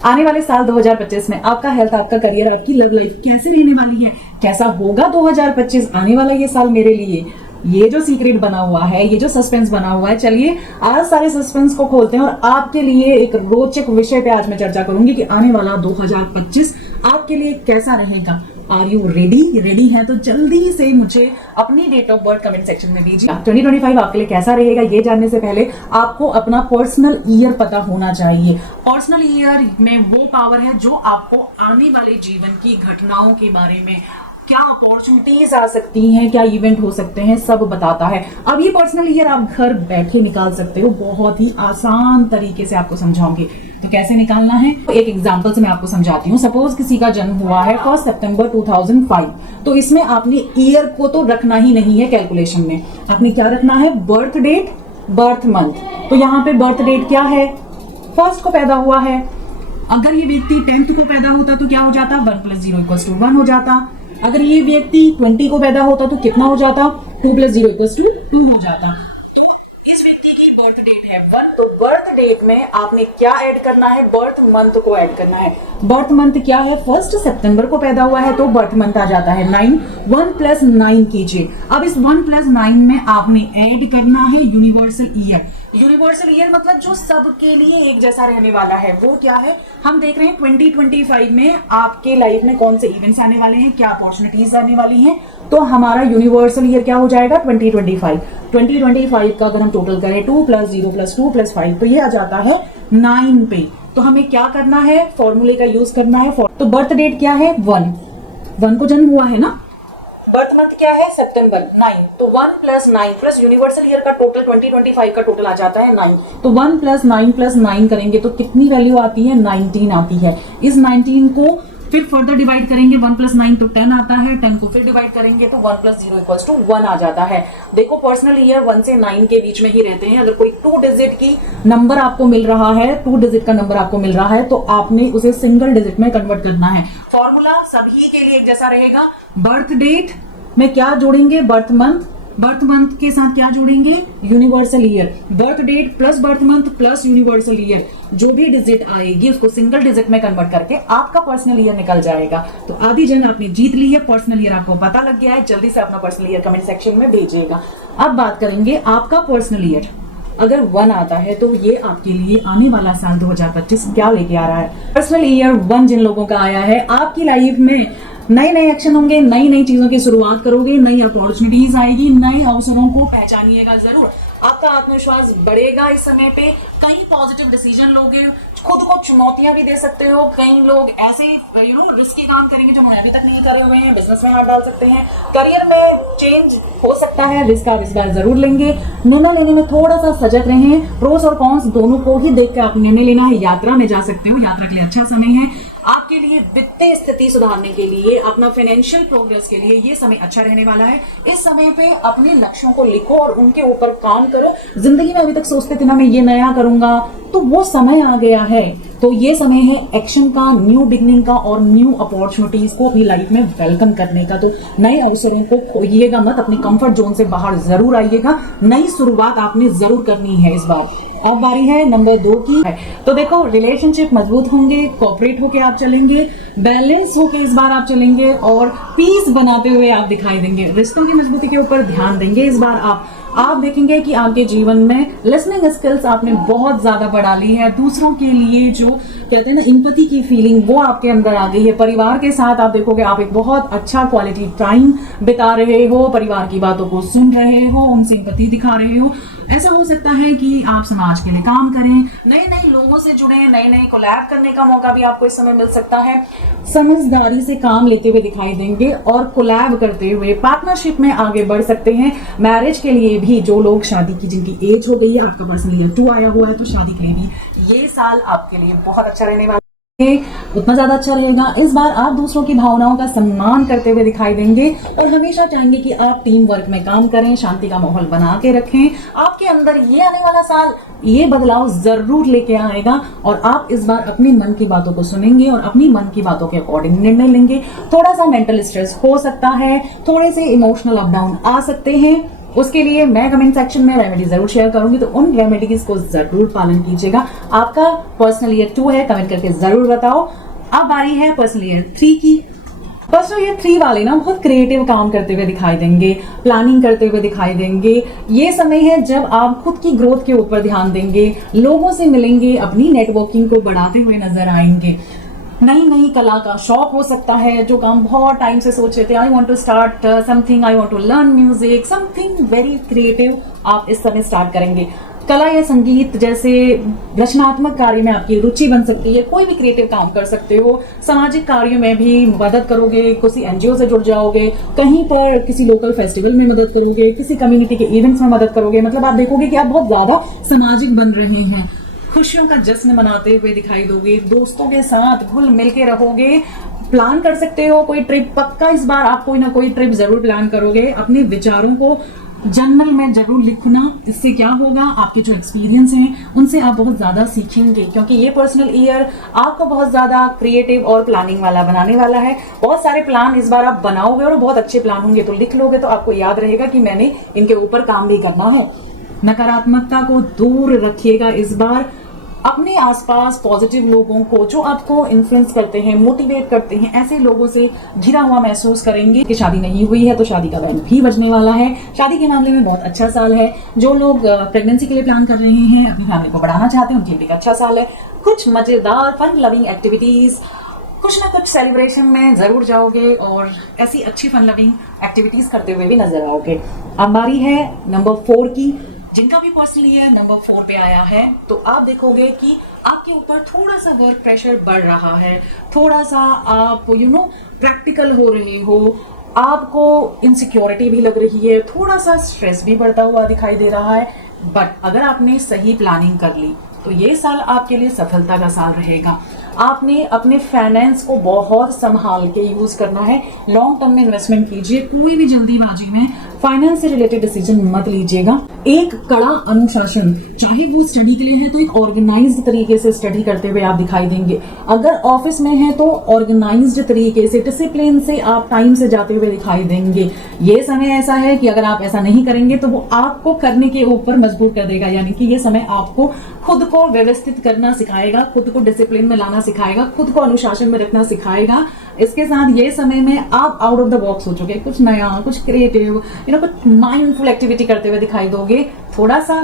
आने वाले साल 2025 में आपका हेल्थ, आपका करियर, आपकी लव लाइफ कैसे रहने वाली है, कैसा होगा 2025 आने वाला ये साल मेरे लिए, ये जो सीक्रेट बना हुआ है, ये जो सस्पेंस बना हुआ है, चलिए आज सारे सस्पेंस को खोलते हैं और आपके लिए एक रोचक विषय पे आज मैं चर्चा करूंगी कि आने वाला 2025 आपके लिए कैसा रहेगा। Are you ready? रेडी है तो जल्दी से मुझे अपनी date of birth comment section में दीजिए। 2025 आपके लिए कैसा रहेगा ये जानने से पहले आपको अपना पर्सनल ईयर पता होना चाहिए। पर्सनल ईयर में वो पावर है जो आपको आने वाले जीवन की घटनाओं के बारे में, क्या अपॉर्चुनिटीज आ सकती हैं, क्या इवेंट हो सकते हैं, सब बताता है। अब ये पर्सनल ईयर आप घर बैठे निकाल सकते हो, बहुत ही आसान तरीके से आपको समझाऊंगी। तो कैसे निकालना है, एक एग्जांपल से मैं आपको समझाती हूँ। सपोज किसी का जन्म हुआ है 1 सितंबर 2005, तो इसमें आपने ईयर को तो रखना ही नहीं है कैलकुलेशन में। आपने क्या रखना है? Birth date, birth month. तो यहाँ पे बर्थ डेट क्या है? 1 को पैदा हुआ है। अगर ये व्यक्ति 10 को पैदा होता तो क्या हो जाता? 1 + 0 = 1 हो जाता। अगर ये व्यक्ति 20 को पैदा होता तो कितना हो जाता? 2 + 0 = 2 हो जाता। तो इस व्यक्ति की बर्थ डेट है 1, तो बर्थ डेट में आपने क्या ऐड करना है? बर्थ मंथ को ऐड करना है। बर्थ मंथ क्या है? 1 सितंबर को पैदा हुआ है तो बर्थ मंथ आ जाता है 9। 1 + 9 कीजिए। अब इस 1 + 9 में आपने ऐड करना है यूनिवर्सल ईयर। यूनिवर्सल ईयर मतलब जो सबके लिए एक जैसा रहने वाला है। वो क्या है? हम देख रहे हैं 2025 में आपके लाइफ में कौन से इवेंट्स आने वाले हैं, क्या अपॉर्चुनिटीज आने वाली हैं। तो हमारा यूनिवर्सल ईयर क्या हो जाएगा? 2025। 2025 का अगर हम टोटल करें 2 + 0 + 2 + 5 तो ये आ जाता है 9 पे। तो हमें क्या करना है? फॉर्मूले का यूज करना है। तो बर्थ डेट क्या है? 1 को जन्म हुआ है ना। बर्थ मंथ क्या है? सितंबर 9। तो 1 + 9 प्लस यूनिवर्सल ईयर का टोटल 2025 का टोटल आ जाता है 9। तो 1 + 9 + 9 करेंगे तो कितनी वैल्यू आती है? 19 आती है। इस 19 को फिर फर्दर डिवाइड करेंगे, 1 + 9 तो 10 आता है। 10 को फिर डिवाइड करेंगे तो 1 + 0 = 1 आ जाता है। देखो पर्सनल ईयर 1 से 9 के बीच में ही रहते हैं। अगर कोई 2 डिजिट की नंबर आपको मिल रहा है, 2 डिजिट का नंबर आपको मिल रहा है तो आपने उसे सिंगल डिजिट में कन्वर्ट करना है। फॉर्मूला सभी के लिए एक जैसा रहेगा। बर्थ डेट में क्या जोड़ेंगे? Birth month. बर्थ मंथ के साथ क्या जोड़ेंगे? Universal year. Birth date plus birth month plus universal year, जो भी डिजिट आएगी उसको सिंगल डिजिट में कन्वर्ट करके आपका पर्सनल ईयर निकल जाएगा। तो आधी जंग आपने जीत ली है। पर्सनल ईयर आपको पता लग गया है। जल्दी से अपना पर्सनल ईयर कमेंट सेक्शन में भेजिएगा। अब बात करेंगे आपका पर्सनल ईयर। अगर 1 आता है तो ये आपके लिए आने वाला साल 2025 क्या लेके आ रहा है। पर्सनल ईयर 1 जिन लोगों का आया है, आपकी लाइफ में नए नए एक्शन होंगे, नई नई चीजों की शुरुआत करोगे, नई अपॉर्चुनिटीज आएगी, नए अवसरों को पहचानिएगा जरूर। आपका आत्मविश्वास बढ़ेगा। इस समय पे कई पॉजिटिव डिसीजन लोगे, खुद को चुनौतियां भी दे सकते हो। कई लोग ऐसे रिस्की काम करेंगे जो अभी तक नहीं करे हुए हैं, बिजनेस में हाथ डाल सकते हैं। करियर में चेंज हो सकता है, रिस्क आप इस बार जरूर लेंगे। निर्णय लेने में थोड़ा सा सजग रहें। प्रोस और कॉन्स दोनों को ही देख कर आप निर्णय लेना है। यात्रा में जा सकते हो, यात्रा के लिए अच्छा समय है। आपके लिए वित्तीय स्थिति सुधारने के लिए, अपना फाइनेंशियल प्रोग्रेस के लिए ये समय अच्छा रहने वाला है। इस समय पे अपने लक्ष्यों को लिखो और उनके ऊपर काम करो। जिंदगी में अभी तक सोचते थे ना मैं ये नया करूंगा, तो वो समय आ गया है। तो ये समय है एक्शन का, न्यू बिगनिंग का और न्यू अपॉर्चुनिटीज को अपनी लाइफ में वेलकम करने का। तो नए अवसरों को खोइएगा मत, अपने कंफर्ट जोन से बाहर जरूर आइएगा। नई शुरुआत आपने जरूर करनी है इस बार। अब बारी है नंबर 2 की है। तो देखो रिलेशनशिप मजबूत होंगे, कोऑपरेट होके आप चलेंगे, बैलेंस होके इस बार आप चलेंगे और पीस बनाते हुए आप दिखाई देंगे। रिश्तों की मजबूती के ऊपर ध्यान देंगे इस बार आप देखेंगे कि आपके जीवन में लिसनिंग स्किल्स आपने बहुत ज्यादा बढ़ा ली है। दूसरों के लिए जो कहते हैं ना एम्पैथी की फीलिंग, वो आपके अंदर आ गई है। परिवार के साथ आप देखोगे आप एक बहुत अच्छा क्वालिटी टाइम बिता रहे हो, परिवार की बातों को सुन रहे हो, उनसे एम्पैथी दिखा रहे हो। ऐसा हो सकता है कि आप समाज के लिए काम करें, नए नए लोगों से जुड़े, नए नए कोलैब करने का मौका भी आपको इस समय मिल सकता है। समझदारी से काम लेते हुए दिखाई देंगे और कोलैब करते हुए पार्टनरशिप में आगे बढ़ सकते हैं। मैरिज के लिए भी जो लोग शादी की जिनकी एज हो गई है, आपका पर्सनल ईयर 2 आया हुआ है, तो शादी के लिए भी ये साल आपके लिए बहुत अच्छा रहने वाला है। उतना ज्यादा अच्छा रहेगा। इस बार आप दूसरों की भावनाओं का सम्मान करते हुए दिखाई देंगे और हमेशा चाहेंगे कि आप टीम वर्क में काम करें, शांति का माहौल बना के रखें। आपके अंदर ये आने वाला साल ये बदलाव जरूर लेके आएगा और आप इस बार अपनी मन की बातों को सुनेंगे और अपनी मन की बातों के अकॉर्डिंग निर्णय लेंगे। थोड़ा सा मेंटल स्ट्रेस हो सकता है, थोड़े से इमोशनल अप डाउन आ सकते हैं, उसके लिए मैं कमेंट सेक्शन में रेमेडी जरूर शेयर करूंगी, तो उन रेमेडीज को जरूर पालन कीजिएगा। आपका पर्सनल ईयर 2 है, कमेंट करके जरूर बताओ। अब बारी है पर्सनल ईयर 3 की। पर्सनल ईयर 3 वाले ना बहुत क्रिएटिव काम करते हुए दिखाई देंगे, प्लानिंग करते हुए दिखाई देंगे। ये समय है जब आप खुद की ग्रोथ के ऊपर ध्यान देंगे, लोगों से मिलेंगे, अपनी नेटवर्किंग को बढ़ाते हुए नजर आएंगे। नई नई कला का शौक हो सकता है, जो काम बहुत टाइम से सोच रहे थे, I want to start something, I want to learn music, something very creative आप इस समय स्टार्ट करेंगे। कला या संगीत जैसे रचनात्मक कार्य में आपकी रुचि बन सकती है, कोई भी क्रिएटिव काम कर सकते हो। सामाजिक कार्यों में भी मदद करोगे, किसी एनजीओ से जुड़ जाओगे, कहीं पर किसी लोकल फेस्टिवल में मदद करोगे, किसी कम्युनिटी के इवेंट्स में मदद करोगे। मतलब आप देखोगे कि आप बहुत ज्यादा सामाजिक बन रहे हैं। खुशियों का जश्न मनाते हुए दिखाई दोगे, दोस्तों के साथ घुल मिल के रहोगे। प्लान कर सकते हो कोई ट्रिप, पक्का इस बार आप कोई ना कोई ट्रिप जरूर प्लान करोगे। अपने विचारों को जर्नल में जरूर लिखना। इससे क्या होगा, आपके जो एक्सपीरियंस हैं उनसे आप बहुत ज्यादा सीखेंगे, क्योंकि ये पर्सनल ईयर आपको बहुत ज्यादा क्रिएटिव और प्लानिंग वाला बनाने वाला है। बहुत सारे प्लान इस बार आप बनाओगे और बहुत अच्छे प्लान होंगे, तो लिख लोगे तो आपको याद रहेगा कि मैंने इनके ऊपर काम भी करना है। नकारात्मकता को दूर रखिएगा इस बार। अपने आसपास पॉजिटिव लोगों को, जो आपको इन्फ्लुएंस करते हैं, मोटिवेट करते हैं, ऐसे लोगों से घिरा हुआ महसूस करेंगे। कि शादी नहीं हुई है तो शादी का बैंड भी बजने वाला है। शादी के मामले में बहुत अच्छा साल है। जो लोग प्रेगनेंसी के लिए प्लान कर रहे हैं, अपनी फैमिली को बढ़ाना चाहते हैं, उनके लिए एक अच्छा साल है। कुछ मजेदार फन लविंग एक्टिविटीज, कुछ ना कुछ सेलिब्रेशन में जरूर जाओगे और ऐसी अच्छी फन लविंग एक्टिविटीज करते हुए भी नजर आओगे। अब बारी है नंबर 4 की। जिनका भी पर्सनल ईयर नंबर 4 पे आया है, तो आप देखोगे कि आपके ऊपर थोड़ा सा वर्क प्रेशर बढ़ रहा है, थोड़ा सा आप प्रैक्टिकल हो रहे हो, आपको इनसिक्योरिटी भी लग रही है, थोड़ा सा स्ट्रेस भी बढ़ता हुआ दिखाई दे रहा है। बट अगर आपने सही प्लानिंग कर ली तो ये साल आपके लिए सफलता का साल रहेगा। आपने अपने फाइनेंस को बहुत संभाल के यूज करना है। लॉन्ग टर्म में इन्वेस्टमेंट कीजिए, कोई भी जल्दीबाजी में फाइनेंस से रिलेटेड डिसीजन मत लीजिएगा। एक कड़ा अनुशासन, चाहे वो स्टडी के लिए है तो एक ऑर्गेनाइज्ड तरीके से स्टडी करते हुए आप दिखाई देंगे। अगर ऑफिस में है तो ऑर्गेनाइज्ड तरीके से, डिसिप्लिन से आप टाइम से जाते हुए दिखाई देंगे। ये समय ऐसा है कि अगर आप ऐसा नहीं करेंगे तो वो आपको करने के ऊपर मजबूर कर देगा। यानी कि ये समय आपको खुद को व्यवस्थित करना सिखाएगा, खुद को डिसिप्लिन में लाना सिखाएगा, खुद को अनुशासन में रखना सिखाएगा। इसके साथ ये समय में आप आउट ऑफ द बॉक्स सोचोगे, कुछ नया, कुछ क्रिएटिव, कुछ माइंडफुल एक्टिविटी करते हुए दिखाई दोगे। थोड़ा सा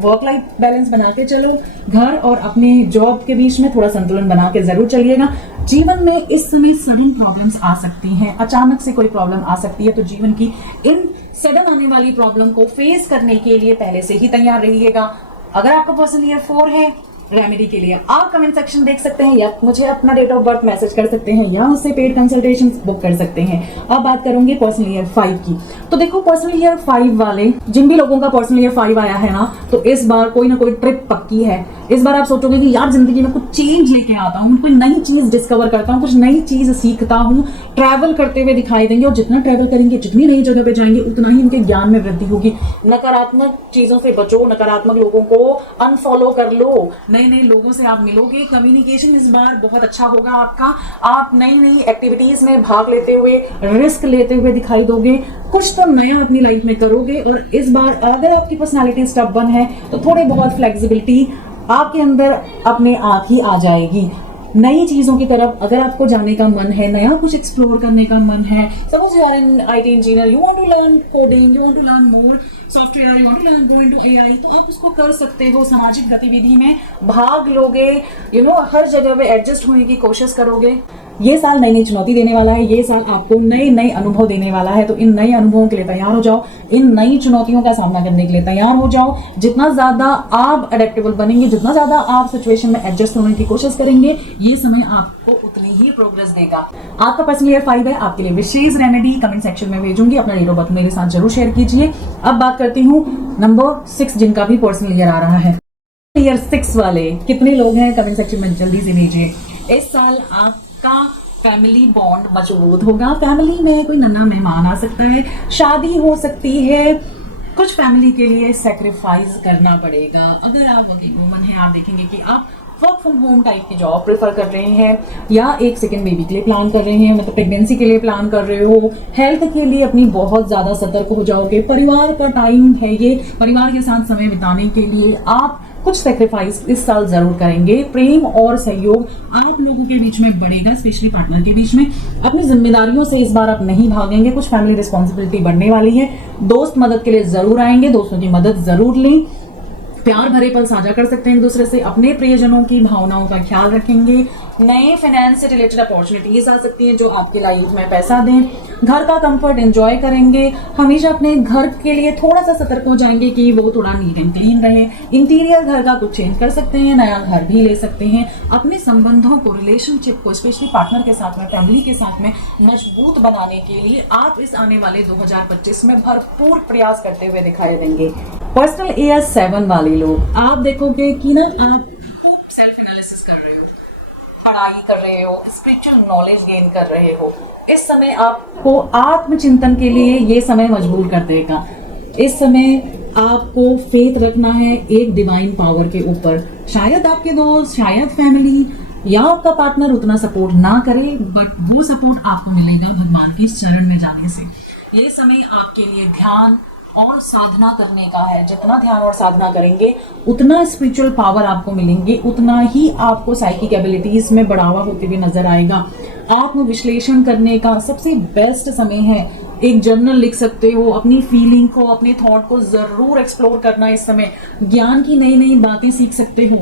वर्क लाइफ बैलेंस बना के चलो, घर और अपने जॉब के बीच में थोड़ा संतुलन बना के जरूर चलिएगा। जीवन में इस समय सडन प्रॉब्लम्स आ सकती हैं, अचानक से कोई प्रॉब्लम आ सकती है, तो जीवन की इन सडन आने वाली प्रॉब्लम को फेस करने के लिए पहले से ही तैयार रहिएगा। अगर आपका पर्सनल ईयर 4 है, रेमेडी के लिए आप कमेंट सेक्शन देख सकते हैं, या मुझे अपना डेट ऑफ बर्थ मैसेज कर सकते हैं, या उससे पेड कंसल्टेशन बुक कर सकते हैं। अब बात करूंगी पर्सनल ईयर 5 की। तो देखो, पर्सनल ईयर 5 वाले, जिन भी लोगों का पर्सनल ईयर 5 आया है ना, तो इस बार कोई ना कोई ट्रिप पक्की है। इस बार आप सोचोगे कि यार जिंदगी में कुछ चेंज लेके आता हूँ, कोई नई चीज डिस्कवर करता हूँ, कुछ नई चीज सीखता हूँ। ट्रैवल करते हुए दिखाई देंगे, और जितना ट्रैवल करेंगे, जितनी नई जगह पे जाएंगे, उतना ही उनके ज्ञान में वृद्धि होगी। नकारात्मक चीजों से बचो, नकारात्मक लोगों को अनफॉलो कर लो, नए नए लोगों से आप मिलोगे। कम्युनिकेशन इस बार बहुत अच्छा होगा आपका। आप नई नई एक्टिविटीज में भाग लेते हुए, रिस्क लेते हुए दिखाई दोगे। कुछ तो नया अपनी लाइफ में करोगे। और इस बार अगर आपकी पर्सनालिटी स्टबर्न है तो थोड़ी बहुत फ्लेक्सिबिलिटी आपके अंदर अपने आप ही आ जाएगी। नई चीजों की तरफ अगर आपको जाने का मन है, नया कुछ एक्सप्लोर करने का मन है, suppose you are an IT engineer, you want to learn coding, you want to learn more software, you want to learn go into AI, तो आप उसको कर सकते हो। सामाजिक गतिविधि में भाग लोगे, हर जगह पे एडजस्ट होने की कोशिश करोगे। ये साल नई नई चुनौती देने वाला है, ये साल आपको नए नए अनुभव देने वाला है। तो इन नए अनुभवों के लिए तैयार हो जाओ, इन नई चुनौतियों का सामना करने के लिए तैयार हो जाओ। जितना ज्यादा आप अडेप्टेबल बनेंगे, जितना ज्यादा आप सिचुएशन में एडजस्ट होने की कोशिश करेंगे, ये समय आपको उतनी ही प्रोग्रेस देगा। आपका पर्सनल ईयर 5 है, आपके लिए विशेष रेमेडी कमेंट सेक्शन में भेजूंगी। अपना डेट ऑफ बर्थ मेरे साथ जरूर शेयर कीजिए। अब बात करती हूँ नंबर 6, जिनका भी पर्सनल ईयर आ रहा है। ईयर 6 वाले कितने लोग हैं, कमेंट सेक्शन में जल्दी से भेजिए। इस साल आपका फैमिली बॉन्ड मजबूत होगा। फैमिली में कोई नन्हा मेहमान आ सकता है, शादी हो सकती है, कुछ फैमिली के लिए सैक्रिफाइस करना पड़ेगा। अगर आप वर्किंग वूमन हैं, आप देखेंगे कि आप वर्क फ्रॉम होम टाइप की जॉब प्रेफर कर रहे हैं, या एक सेकेंड बेबी के लिए प्लान कर रहे हैं, मतलब प्रेगनेंसी के लिए प्लान कर रहे हो, हेल्थ के लिए अपनी बहुत ज्यादा सतर्क हो जाओगे, परिवार का टाइम है ये, परिवार के साथ समय बिताने के लिए आप कुछ सेक्रीफाइस इस साल जरूर करेंगे। प्रेम और सहयोग आप लोगों के बीच में बढ़ेगा, स्पेशली पार्टनर के बीच में। अपनी जिम्मेदारियों से इस बार आप नहीं भागेंगे, कुछ फैमिली रिस्पॉन्सिबिलिटी बढ़ने वाली है। दोस्त मदद के लिए जरूर आएंगे, दोस्तों की मदद जरूर लें। प्यार भरे पल साझा कर सकते हैं एक दूसरे से, अपने प्रियजनों की भावनाओं का ख्याल रखेंगे। नए फाइनेंस से रिलेटेड अपॉर्चुनिटीज आ सकती हैं जो आपके लाइफ में पैसा दें। घर का कंफर्ट एंजॉय करेंगे। हमेशा अपने घर के लिए थोड़ा सा सतर्क हो जाएंगे कि वो थोड़ा नीट एंड क्लीन रहे। इंटीरियर घर का कुछ चेंज कर सकते हैं, नया घर भी ले सकते हैं। अपने संबंधों को, रिलेशनशिप को, स्पेशली पार्टनर के साथ में, फैमिली के साथ में मजबूत बनाने के लिए आप इस आने वाले 2025 में भरपूर प्रयास करते हुए दिखाई देंगे। पर्सनल ईयर 7 वाले लोग, आप देखोगे कि ना आप सेल्फ एनालिसिस कर रहे हो, पढ़ाई कर रहे हो, स्पिरिचुअल नॉलेज गेन कर रहे हो। इस समय आपको आत्मचिंतन के लिए ये समय मजबूर कर देगा। इस समय आपको फेथ रखना है एक डिवाइन पावर के ऊपर। शायद आपके दोस्त, शायद फैमिली या आपका पार्टनर उतना सपोर्ट ना करे, बट वो सपोर्ट आपको मिलेगा भगवान की शरण में जाने से। ये समय आपके लिए ध्यान और साधना करने का है। जितना ध्यान और साधना करेंगे उतना स्पिरिचुअल पावर आपको मिलेंगे, उतना ही आपको साइकिक एबिलिटीज में बढ़ावा होते हुए नजर आएगा। आत्म विश्लेषण करने का सबसे बेस्ट समय है। एक जर्नल लिख सकते हो, अपनी फीलिंग को, अपने थॉट को जरूर एक्सप्लोर करना इस समय। ज्ञान की नई नई बातें सीख सकते हो।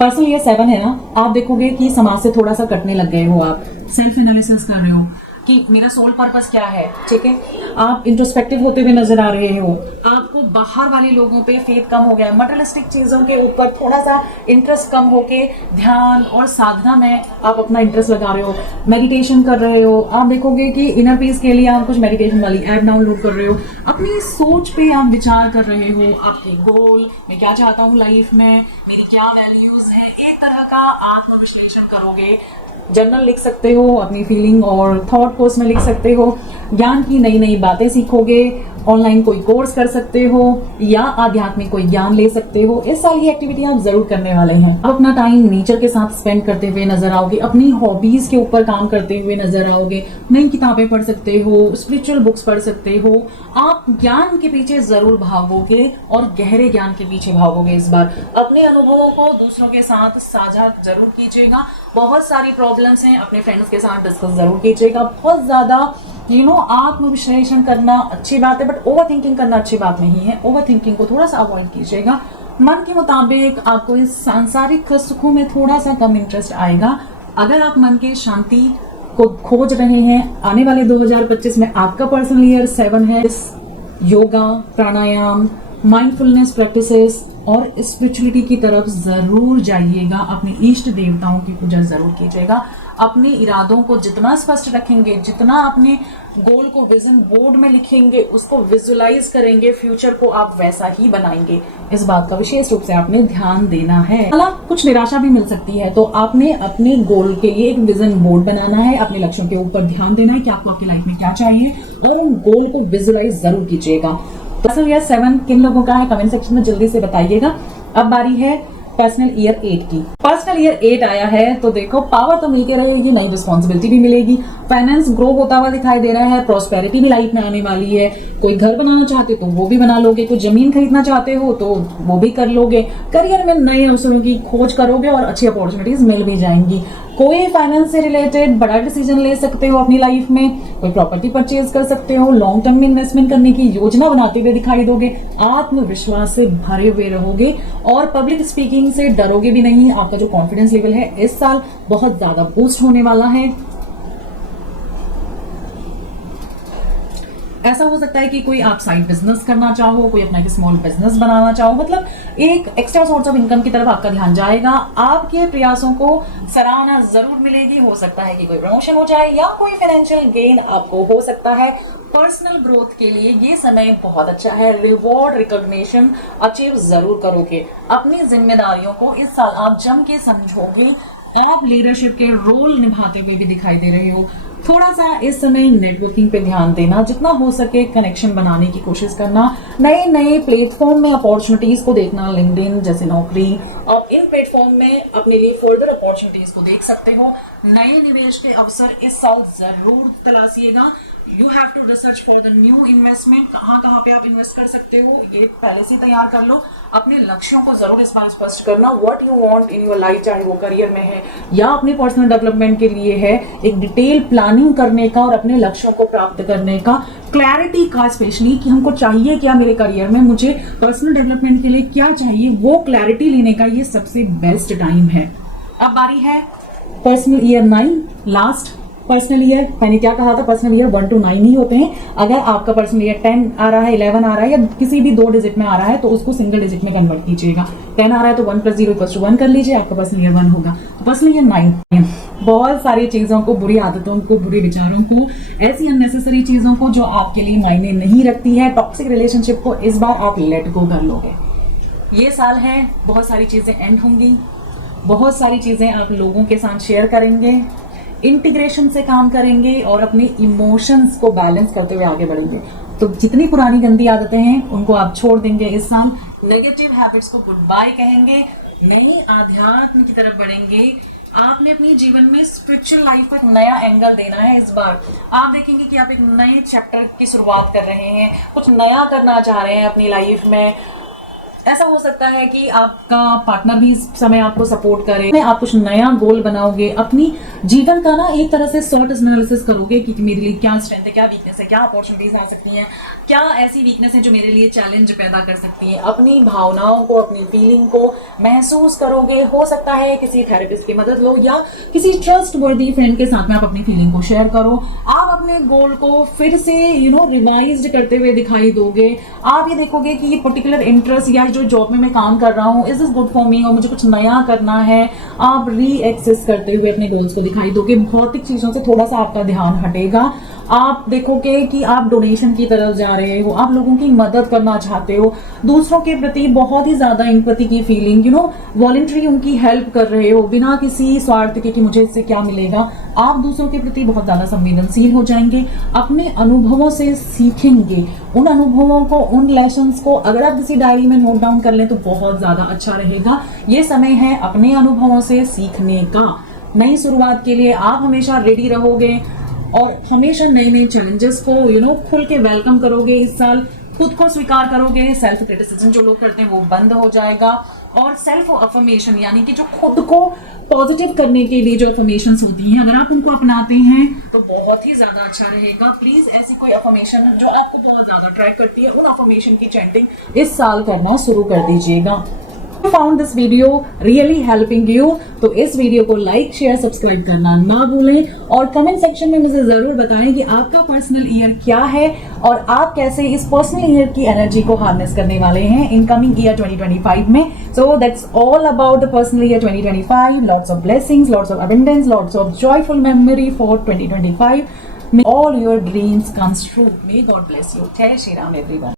पर्सनल ये 7 है ना, आप देखोगे कि समाज से थोड़ा सा कटने लग गए हो। आप सेल्फ एनालिसिस कर रहे हो कि मेरा सोल पर्पस क्या है, ठीक है। आप इंट्रोस्पेक्टिव होते हुए नजर आ रहे हो। आपको बाहर वाले लोगों पे फेथ कम हो गया, मटेरियलिस्टिक चीजों के ऊपर थोड़ा सा इंटरेस्ट कम होके ध्यान और साधना में आप अपना इंटरेस्ट लगा रहे हो। मेडिटेशन कर रहे हो। आप देखोगे कि इनर पीस के लिए आप कुछ मेडिटेशन वाली ऐप डाउनलोड कर रहे हो। अपनी सोच पे आप विचार कर रहे हो, आपके गोल, मैं क्या चाहता हूँ लाइफ में, मेरी क्या वैल्यूज है, एक तरह का आत्मविश्लेषण करोगे। जर्नल लिख सकते हो, अपनी फीलिंग और थॉट को उसमें लिख सकते हो। ज्ञान की नई नई बातें सीखोगे। ऑनलाइन कोई कोर्स कर सकते हो या आध्यात्मिक कोई ज्ञान ले सकते हो। इस साल ये एक्टिविटी आप जरूर करने वाले हैं। आप अपना टाइम नेचर के साथ स्पेंड करते हुए नजर आओगे, अपनी हॉबीज के ऊपर काम करते हुए नजर आओगे। नई किताबें पढ़ सकते हो, स्पिरिचुअल बुक्स पढ़ सकते हो। आप ज्ञान के पीछे जरूर भागोगे और गहरे ज्ञान के पीछे भागोगे। इस बार अपने अनुभवों को दूसरों के साथ साझा जरूर कीजिएगा। बहुत सारी प्रॉब्लम्स हैं, अपने फ्रेंड्स के साथ डिस्कस जरूर कीजिएगा। बहुत ज्यादा आत्म विश्लेषण करना अच्छी बात है, बट ओवर थिंकिंग करना अच्छी बात नहीं है। ओवर थिंकिंग को थोड़ा सा अवॉइड कीजिएगा। मन के मुताबिक आपको इस सांसारिक सुखों में थोड़ा सा कम इंटरेस्ट आएगा। अगर आप मन की शांति को खोज रहे हैं, आने वाले 2025 में आपका पर्सनल ईयर 7 है। योगा, प्राणायाम, माइंडफुलनेस प्रैक्टिसेस और स्पिरिचुअलिटी की तरफ जरूर जाइएगा। अपने इष्ट देवताओं की पूजा जरूर कीजिएगा। अपने इरादों को जितना स्पष्ट रखेंगे, जितना अपने गोल को विजन बोर्ड में लिखेंगे, उसको विजुअलाइज करेंगे, फ्यूचर को आप वैसा ही बनाएंगे। इस बात का विशेष रूप से आपने ध्यान देना है। हालांकि कुछ निराशा भी मिल सकती है, तो आपने अपने गोल के लिए एक विजन बोर्ड बनाना है। अपने लक्ष्यों के ऊपर ध्यान देना है कि आपको आपकी लाइफ में क्या चाहिए और उन गोल को विजुअलाइज जरूर कीजिएगा। पर्सनल ईयर 7 किन लोगों का है, कमेंट सेक्शन में जल्दी से बताइएगा। अब बारी है पर्सनल ईयर 8 की। पर्सनल ईयर 8 आया है तो देखो, पावर तो मिलती रहेगी, नई रिस्पॉन्सिबिलिटी भी मिलेगी, फाइनेंस ग्रो होता हुआ दिखाई दे रहा है, प्रॉस्पेरिटी भी लाइफ में आने वाली है। कोई घर बनाना चाहते हो तो वो भी बना लोगे, कोई जमीन खरीदना चाहते हो तो वो भी कर लोगे। करियर में नए अवसरों की खोज करोगे और अच्छी अपॉर्चुनिटीज मिल भी जाएंगी। कोई फाइनेंस से रिलेटेड बड़ा डिसीजन ले सकते हो अपनी लाइफ में। कोई प्रॉपर्टी परचेज कर सकते हो, लॉन्ग टर्म में इन्वेस्टमेंट करने की योजना बनाते हुए दिखाई दोगे। आत्मविश्वास से भरे हुए रहोगे और पब्लिक स्पीकिंग से डरोगे भी नहीं। आपका जो कॉन्फिडेंस लेवल है इस साल बहुत ज्यादा बूस्ट होने वाला है। ऐसा हो सकता है कि कोई आप साइड बिजनेस करना चाहो, कोई अपना एक स्मॉल बिजनेस बनाना चाहो, मतलब एक एक्स्ट्रा सोर्स ऑफ इनकम की तरफ आपका ध्यान जाएगा। आपके प्रयासों को सराहना जरूर मिलेगी। हो सकता है कि कोई प्रमोशन हो जाए या कोई फाइनेंशियल गेन आपको हो सकता है। पर्सनल ग्रोथ के लिए ये समय बहुत अच्छा है। रिवॉर्ड, रिकॉग्निशन अचीव जरूर करोगे। अपनी जिम्मेदारियों को इस साल आप जम के समझोगे। आप लीडरशिप के रोल निभाते हुए भी दिखाई दे रहे हो। थोड़ा सा इस समय नेटवर्किंग पे ध्यान देना, जितना हो सके कनेक्शन बनाने की कोशिश करना, नए नए प्लेटफॉर्म में अपॉर्चुनिटीज को देखना, लिंक्डइन जैसे नौकरी, आप इन प्लेटफॉर्म में अपने लिए फर्दर अपॉर्चुनिटीज को देख सकते हो। नए निवेश के अवसर इस साल जरूर तलाशिएगा। You have to research for the new investment, कहाँ कहाँ पे आप इन्वेस्ट कर सकते हो ये पहले से तैयार कर लो। अपने लक्ष्यों को जरूर इस बार स्पष्ट करना, what you want in your life, चाहे वो करियर में है या अपने पर्सनल डेवलपमेंट के लिए है। एक डिटेल प्लानिंग करने का और अपने लक्ष्यों को प्राप्त करने का, क्लैरिटी का स्पेशली कि हमको चाहिए क्या मेरे करियर में, मुझे पर्सनल डेवलपमेंट के लिए क्या चाहिए, वो क्लैरिटी लेने का ये सबसे बेस्ट टाइम है। अब बारी है personal year 9, last personal year. मैंने क्या कहा था, पर्सनल ईयर 1 to 9 ही होते हैं। अगर आपका पर्सनल ईयर 10 आ रहा है, 11 आ रहा है या किसी भी 2 डिजिट में आ रहा है तो उसको सिंगल डिजिट में कन्वर्ट कीजिएगा। 10 आ रहा है तो 1 + 0 = 1 कर लीजिए, आपका पर्सनल ईयर 1 होगा। तो पर्सनल ईयर 9 बहुत सारी चीजों को, बुरी आदतों को, बुरे विचारों को, ऐसी अननेसेसरी चीजों को जो आपके लिए मायने नहीं रखती है, टॉक्सिक रिलेशनशिप को इस बार आप लेट गो कर लोगे। ये साल है, बहुत सारी चीजें एंड होंगी, बहुत सारी चीजें आप लोगों के साथ शेयर करेंगे, इंटीग्रेशन से काम करेंगे और अपने इमोशंस को बैलेंस करते हुए आगे बढ़ेंगे। तो जितनी पुरानी गंदी आदतें हैं उनको आप छोड़ देंगे इस साल, नेगेटिव हैबिट्स को गुड बाय कहेंगे, नई आध्यात्म की तरफ बढ़ेंगे। आपने अपनी जीवन में स्पिरिचुअल लाइफ को एक नया एंगल देना है इस बार। आप देखेंगे कि आप एक नए चैप्टर की शुरुआत कर रहे हैं, कुछ नया करना चाह रहे हैं अपनी लाइफ में। ऐसा हो सकता है कि आपका पार्टनर भी इस समय आपको सपोर्ट करे, आप कुछ नया गोल बनाओगे, अपनी जीवन का ना एक तरह से शॉर्ट एनालिसिस करोगे कि मेरे लिए क्या स्ट्रेंथ है, क्या वीकनेस है, क्या अपॉर्चुनिटीज आ सकती हैं, क्या ऐसी वीकनेस है जो मेरे लिए चैलेंज पैदा कर सकती है। अपनी भावनाओं को, अपनी फीलिंग को महसूस करोगे। हो सकता है किसी थेरेपिस्ट की मदद लो या किसी ट्रस्ट वर्दी फ्रेंड के साथ में आप अपनी फीलिंग को शेयर करो। आप अपने गोल को फिर से रिवाइज करते हुए दिखाई दोगे। आप ये देखोगे कि ये पर्टिकुलर इंटरेस्ट या जो जॉब में मैं काम कर रहा हूँ, is this good for me, और मुझे कुछ नया करना है। आप रीएक्सेस करते हुए अपने गोल्स को दिखाई दोगे। भौतिक चीजों से थोड़ा सा आपका ध्यान हटेगा। आप देखोगे कि आप डोनेशन की तरफ जा रहे हो, आप लोगों की मदद करना चाहते हो, दूसरों के प्रति बहुत ही ज्यादा एम्पैथी की फीलिंग, वॉलंटरी उनकी हेल्प कर रहे हो बिना किसी स्वार्थ के कि मुझे इससे क्या मिलेगा। आप दूसरों के प्रति बहुत ज्यादा संवेदनशील हो जाएंगे, अपने अनुभवों से सीखेंगे। उन अनुभवों को, उन लेसन्स को अगर आप किसी डायरी में नोट डाउन कर लें तो बहुत ज्यादा अच्छा रहेगा। ये समय है अपने अनुभवों से सीखने का। नई शुरुआत के लिए आप हमेशा रेडी रहोगे और हमेशा नए नए चैलेंजेस को खुल के वेलकम करोगे। इस साल खुद को स्वीकार करोगे। सेल्फ क्रिटिसिज्म जो लोग करते हैं वो बंद हो जाएगा और सेल्फ अफर्मेशन यानी कि जो खुद को पॉजिटिव करने के लिए जो अफर्मेशंस होती हैं, अगर आप उनको अपनाते हैं तो बहुत ही ज्यादा अच्छा रहेगा। प्लीज ऐसी कोई अफर्मेशन जो आपको बहुत ज्यादा अट्रैक्ट करती है, उन अफर्मेशन की चैंटिंग इस साल करना शुरू कर दीजिएगा। Found this video really helping you, तो इस वीडियो को लाइक, शेयर, सब्सक्राइब करना ना भूलें और कमेंट सेक्शन में मुझे जरूर बताएं कि आपका पर्सनल ईयर क्या है और आप कैसे इस पर्सनल ईयर की एनर्जी को हार्नेस करने वाले हैं इन कमिंग ईयर 2025 में। So that's all about the personal year 2025। Lots of blessings, lots of abundance, lots of joyful memory for 2025। May all your dreams comes true. May God bless you. Jai Shri Ram everyone.